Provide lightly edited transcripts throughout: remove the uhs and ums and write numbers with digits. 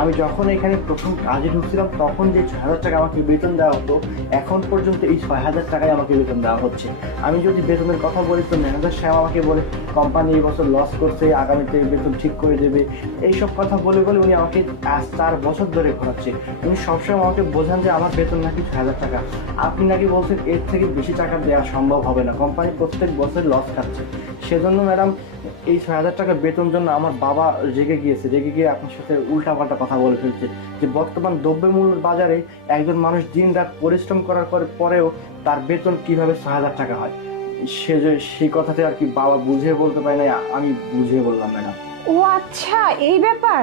আমি যখন এখানে প্রথম কাজে ঢুকছিলাম তখন যে ৬,০০০ টাকা আমাকে বেতন দেওয়া হতো, এখন পর্যন্ত এই ৬,০০০ টাকাই আমাকে বেতন দেওয়া হচ্ছে। আমি যদি বেতনের কথা বলি তো ম্যানেজার সাহেব আমাকে বলে কোম্পানি এই বছর লস করছে, আগামীতে বেতন ঠিক করে দেবে, এইসব কথা বলে বলে উনি আমাকে আজ ৪ বছর ধরে ঘোরাচ্ছে। উনি সবসময় আমাকে বোঝান যে আমার বেতন নাকি ৬,০০০ টাকা, আপনি নাকি বলছেন এর থেকে বেশি টাকা দেওয়া সম্ভব হবে না, কোম্পানি প্রত্যেক বছর লস খাচ্ছে। সেজন্য ম্যাডাম এই ৬,০০০ টাকা বেতন জন্য আমার বাবা রেগে গিয়ে আপনার সাথে উল্টাপাল্টা কথা বলে ফেলছে যে বর্তমান দ্রব্যমূল্যের বাজারে একজন মানুষ দিন রাত পরিশ্রম করার পরেও তার বেতন কিভাবে ৬,০০০ টাকা হয়, সেই কথাটা আর কি বাবা বুঝিয়ে বলতে পারে না, আমি বুঝিয়ে বললাম ম্যাডাম। ও আচ্ছা, এই ব্যাপার।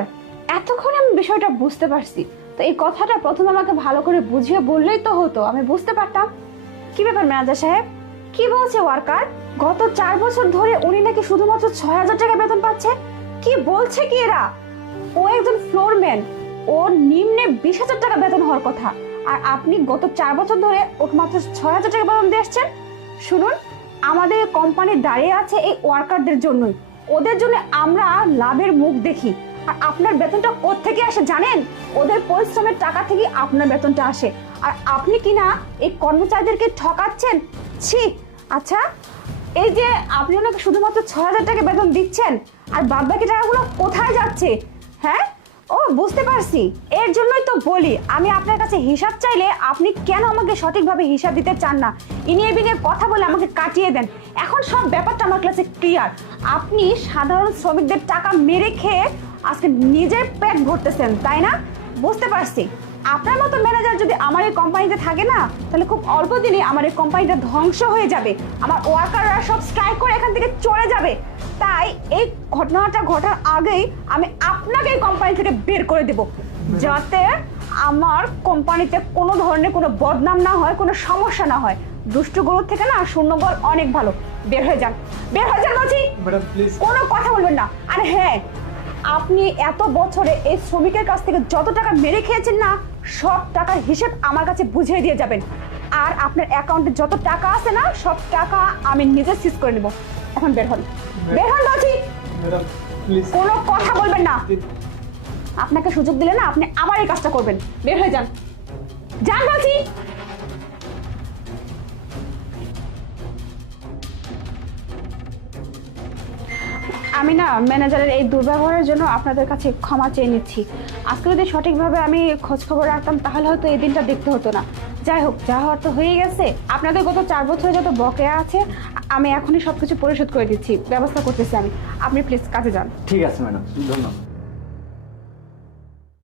এতক্ষণ আমি বিষয়টা বুঝতে পারছি। তো এই কথাটা প্রথমে আমাকে ভালো করে বুঝিয়ে বললেই তো হতো, আমি বুঝতে পারতাম। কি ব্যাপার ম্যানেজার সাহেব, কি বলছে ওয়ার্কার? গত ৪ বছর ধরে উনি নাকি শুধুমাত্র ৬,০০০ টাকা বেতন পাচ্ছে। কি বলছে কি এরা? ও একজন ফ্লোরম্যান, ওর নিম্নে ২০,০০০ টাকা বেতন হওয়ার কথা, আর আপনি গত ৪ বছর ধরে ওকে মাত্র ৬,০০০ টাকা বেতন দিয়ে আসছেন। শুনুন, আমাদের কোম্পানি দাঁড়িয়ে আছে এই ওয়ার্কারদের জন্যই, ওদের জন্য আমরা লাভের মুখ দেখি। আর আপনার বেতনটা কোত্থেকে আসে জানেন? ওদের পরিশ্রমের টাকা থেকে আপনার বেতনটা আসে, আর আপনি কিনা এই কর্মচারীদেরকে ঠকাচ্ছেন। ছি! আচ্ছা, এই যে আপনি ওনাকে শুধুমাত্র ৬,০০০ টাকা বেতন দিচ্ছেন, আর বাদ বাকি টাকাগুলো কোথায় যাচ্ছে? হ্যাঁ, ও বুঝতে পারছি। এর জন্যই তো বলি, আমি আপনার কাছে হিসাব চাইলে আপনি কেন আমাকে সঠিকভাবে হিসাব দিতে চান না, ইনিয়ে বিনিয়ে কথা বলে আমাকে কাটিয়ে দেন। এখন সব ব্যাপারটা আমার কাছে ক্লিয়ার। আপনি সাধারণ শ্রমিকদের টাকা মেরে খেয়ে আজকে নিজের পেট ভরতেছেন, তাই না? বুঝতে পারছি। আপনার মতো ম্যানেজার যদি আমার এই কোম্পানিতে থাকে না, তাহলে খুব অল্প দিনে আমার এই কোম্পানিটা ধ্বংস হয়ে যাবে, আমার ওয়ার্কাররা সব স্ট্রাইক করে এখান থেকে চলে যাবে। তাই এই ঘটনাটা ঘটার আগেই আমি আপনাকে এই কোম্পানি থেকে বের করে দেব, যাতে আমার কোম্পানিতে কোনো ধরনের কোনো বদনাম না হয়, কোনো সমস্যা না হয়। দুষ্টগুলোর থেকে না শূন্যবল অনেক ভালো। বের হয়ে যান, বের হয়ে যান বলছি। ম্যাডাম প্লিজ কোনো কথা বলবেন না। আর হ্যাঁ, আপনি এত বছরে এই শ্রমিকের কাছ থেকে যত টাকা মেরে খেয়েছেন না, সব টাকার হিসেব আমার কাছে বুঝিয়ে দিয়ে যাবেন। আর আপনার অ্যাকাউন্টে যত টাকা আছে না, সব টাকা আমি নিজে সিজ করে নেব। এখন বের হন, বের হন বলছি। ম্যাডাম প্লিজ কোনো কথা বলবেন না। আপনাকে সুযোগ দিলে না, আপনি আবার এই কাজটা করবেন। বের হয়ে যান, যান বলছি। আমি না ম্যানেজারের এই দুর্ব্যবহারের জন্য আপনাদের কাছে ক্ষমা চেয়ে নিচ্ছি। আজকে যদি সঠিকভাবে আমি খোঁজ খবর রাখতাম, তাহলে হয়তো এই দিনটা দেখতে হতো না। যাই হোক, যা হওয়ার তো হয়ে গেছে। আপনাদের গত ৪ বছরে যত বকেয়া আছে, আমি এখনই সবকিছু পরিশোধ করে দিচ্ছি, ব্যবস্থা করতেছি আমি। আপনি প্লিজ কাজে যান। ঠিক আছে ম্যাডাম, ধন্যবাদ।